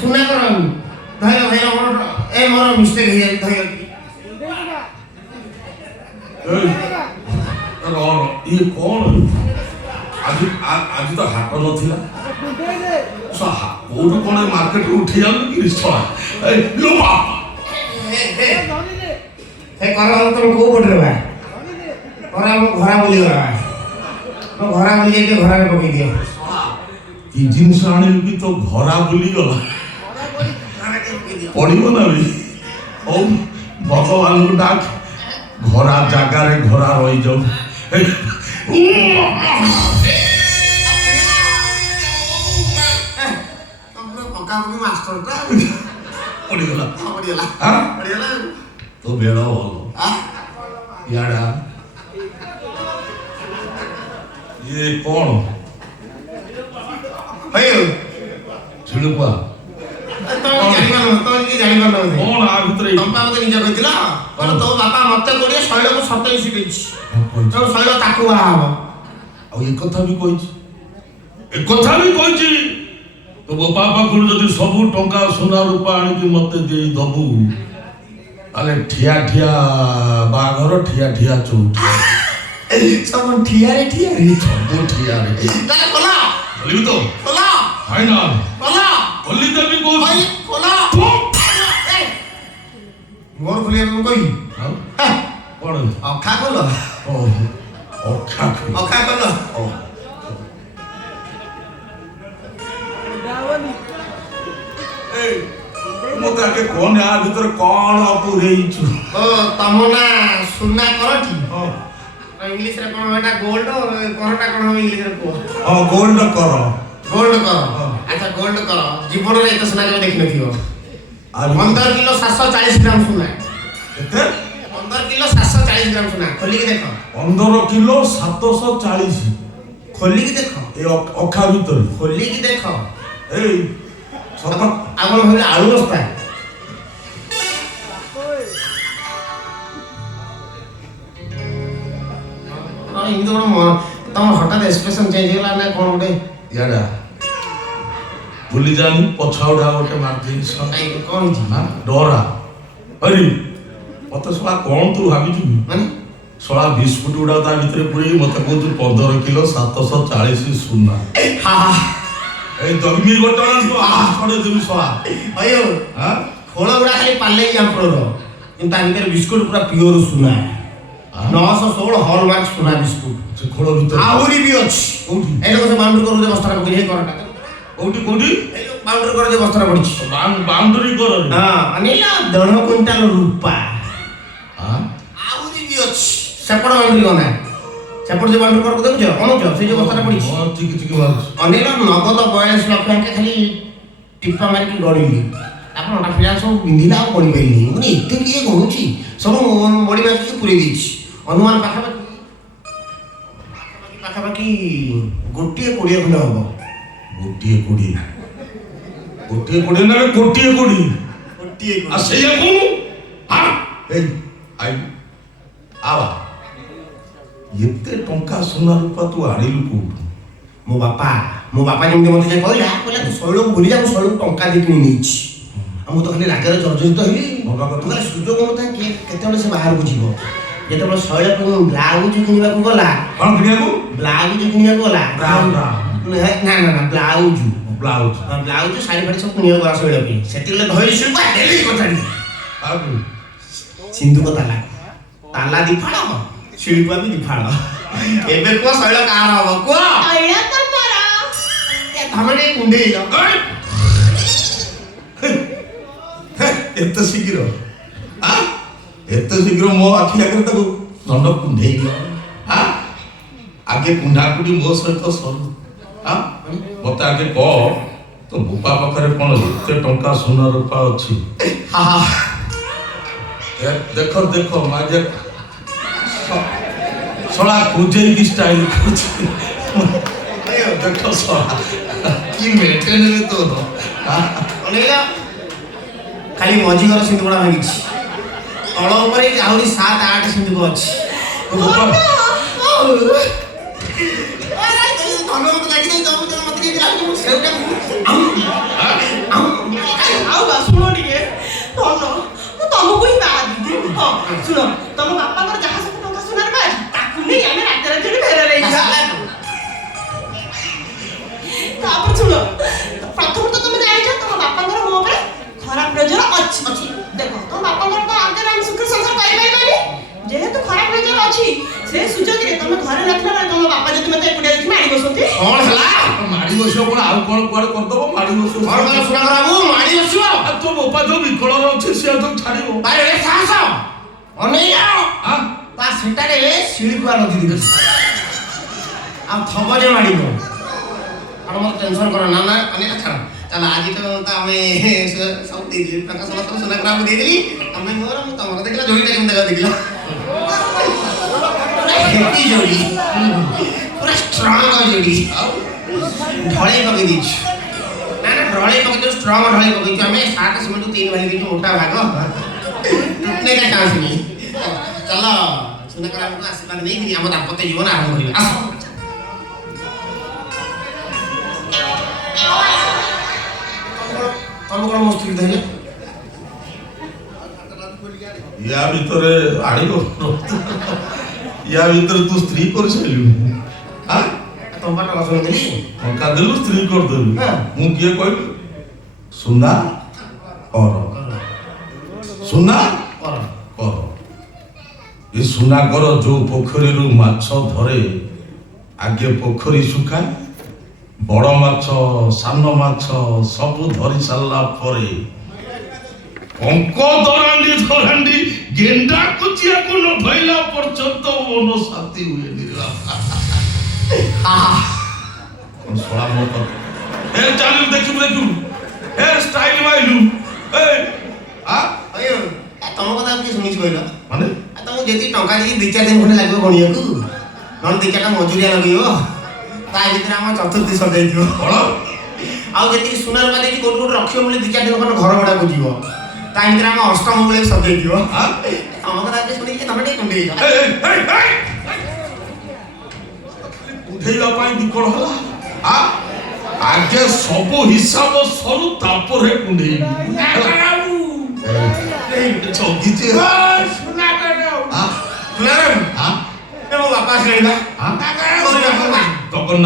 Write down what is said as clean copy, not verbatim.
सुना कर धैर्य धैर्य मोर ए मोर मिस्टेक हे धैर्य ये कौन आज आज तो हाट नथिला कोटू कौन मार्केट उठी जाऊ कि लो हे कर तुम को पट रे भाई और हम घरा बोली गला तो घरा बोली के घरा में पकई दियो ई जिनस आने भी तो घरा बोली गला पड़िबो ना भी ओ भगवान को डाक घरा जागा रे घरा रही जाऊ मास्टर पड़ीगला पड़ीगला तो बेड़ा भल याडा ये कौन हे झिड़ुपा तो जानि पानो कौन आ भितर तंपा मते निजा कहितला पर तो बापा मते कोडिए शैल को 27 देछि तो शैल ताकू बा हबो आ ये कथा भी कहिछि तो वो बापा को जदि सबु टंका सोना रूपा आनी कि मते दे दबु अले ठिया ठिया बाघर ठिया ठिया चौथ सब ठिया रे सब ठिया रे ता कोला बोली तो कोला फाइनल कोला बोली तभी को भाई कोला मोर खुलिया में कोई हां कौन अखा कोला ओ अखा कोला ओ मत आगे कौन आ भीतर कौन पुरेइछु ओ तमना सुना करठी इंग्लिश रे कोन बेटा गोल्ड कोनटा कोन इंग्लिश रे को गोल्ड कर अच्छा गोल्ड कर जीवन रे एत सुना के देखि नथियो 15 किलो 740 ग्राम सुना केते 15 किलो 740 ग्राम सुना खोली के देखो 15 किलो 740 खोली के देखो ए अखा भीतर खोली के देखो ए सब आगल भाई आलू बस्ता इन तो तम हठात एक्सप्रेशन चेंज होला ना कोन गोटे याडा भूली जानी पछाउडा गोटे मार दे कौन जी हां डरा अरे मत सला कौन तू भाबी छु माने सला बिस्कुट उडा ता भीतर पुरी मत को तू 15 किलो 740 सुना हा ए दगमी गोटना तो आ छोड़े देबी सला अयो हां खोला उडा खाली पाले जाम्प्रो किंतु ता भीतर बिस्कुट पूरा प्योर सुना 916 हॉलमार्क सुना बिस्कुट से खोलो भीतर आहुरी भी अछि कोठी ए लोग से बाउंड्री करू दे बस्ता को हे करटा कोठी कोठी ए लोग बाउंड्री कर दे बस्ता पड़ी बाउंड्री कर हां अनिला 1.5 क्विंटल रूपा हां आहुरी भी अछि सेपड़ बाउंड्री कोना सेपड़ जे बाउंड्री कर देखो अनुज से जे बस्ता पड़ी हां ठीक बात अनिला नगद 42 लाख के खाली टिप्पा मार के गड़िली आपण ओटा फिरा सब बिंदिला पड़ी गई माने इते किए गणुची सब बड़ी बाकी के पुरे दी अनुमान पाखापाखि गोटे 20 खंड हम गोटे कोड़ी ना गोटे कोड़ी आ सेया कोन हां ए आई आवा येते टंका सोना रूपा तू आनिलु कोठु मो बापा जेमते मते जे कहला तू सळो भूली जा सळो टंका देखि नेछि हम तो खाली लागरे जर्जरित हेली बाबा तू खाली सुजोग मते केतेबे से बाहर बुझिबो जेतेबे सळो को ब्लाउज किनिबा को गला कोन किनिया को ब्लाउज किनिबा को गला ब्राउन ना ब्लाउज ब्लाउज साड़ी फाड़ी सब किनिबा गला सळो के सेतिले धइली शिल्पा डेली कोठाडी आबु सिंधु को ताला दिफाड़ शिल्पा भी दिफाड़ एबे को सळो कार हबो को अळ्या तर मरा ए हमरे कुंडेइलो एत शीघ्र हां एत शीघ्र मो आखि आगे तक दंड कुंडेई हां आगे कुंडाकुडी मो सहित सरू हां मत आगे कह तो बुपा पाखरे कोन एते टंका सोना रूपा अछि हा हा देखो माजे सळा कुजेई की स्टाइल कुछ देखो सळा की मेंटेन रे तो अनेला खाली मझी घर सिंधु बड़ा भागी तळ ऊपर आहुरी 7 8 सिंधु को अछि धन मत लागी दे मत के लागी सेउटा ବସିବ କଣ ଆଉ କଣ କୁଆଡେ କରିଦବ ମାଡି ବସିବ କଣ କଣ ସୁନାକର ବାବୁ ମାଡ଼ି ବସିବ ଆଉ ତୋ ବୋପା ଯୋଉ ବିକଳରେ ଅଛି ସିଏ ତ ଛାଡିବ ଆରେ ଏ ସାହସ ଅନେଇ ଆଁ? ତା ସେଟାରେ ଶିଳିପୁଆ ନଦୀ ଦେଖ ଆଉ ଥବରେ ମାଡ଼ିବ ଆଉ ମୋର ଟେନସନ କର ନା ନା ମାନେ ଛାଡ଼ ଚାଲ ଆଜି ତ ଆମେ ସବୁ ଦେଇଦେଲି ଟଙ୍କା ସମସ୍ତଙ୍କୁ ସୁନାକର ବାବୁ ଦେଇଦେଲି ଆମେ ମୋର ମୁଁ ତମର ଦେଖିଲା ଯୋଡ଼ିଟା କେମିତି ଦେଖିଲା ହେଭି ଯୋଡ଼ି ପୁରା ଷ୍ଟ୍ରଙ୍ଗ ଯୋଡ଼ି ଢଳେଇ ପକେଇ ଦେଇଛୁ ନା ନା ଢଳେଇ ପକେଇ ଦେଇଛୁ ଷ୍ଟ୍ରଙ୍ଗ ଢଳେଇ ପକେଇଛୁ ଆମେ 7 ସିମେଣ୍ଟ 3 ଭାଇ ଦେଇଛୁ ମୋଟା ଭାଗ ଟୁଟନେ का चांस नहीं चलो सुनाकर हमको आशीर्वाद नहीं हम दाम्पत्य जीवन आरंभ करिबा आस तम कोन मस्ती धइले या ভিতরে আড়িব या ভিতরে तू स्त्री कर सैलु हां तम पाट रसन देली टंका देलु स्त्री कर देलु हाँ। मु किए कहलु सुना और सुना कर कर ये सुना कर जो पोखरी रु माछ धरे आगे पोखरी सुखाए बड़ माछ सान माछ सब धरी सारा परे अंक दरांडी धरांडी गेंडा कुचिया को न भइला पर्यंत ओनो साथी हुए निला कौन सोला मोट ए चालू देखु देखु हेयर स्टाइल माइलु ए आ अयो तम कथा के सुनिछ कहला माने तम जेती टंका दी 2-4 दिन खने लागो गणियाकू नन 2-4 टा मजुरिया लगइयो ता भीतर हम चतुर्थी सजाइ दियो बड़ आउ जेती सुनार बाले की कोट कोट रखियो बोले 2-4 दिन खने घर भड़ा को जीवो ता भीतर हम अष्टम बोले सजाइ दियो हां तम कथा के सुनि के तमटे कुंडे ए उठेइला पाई बिकल हला आ आगे सब हिसाब सरू तापर हे कुंडे चौकी से सुनाकर आ सुनाकर हां ए मो बापा से लेबा हां सुनाकर तकन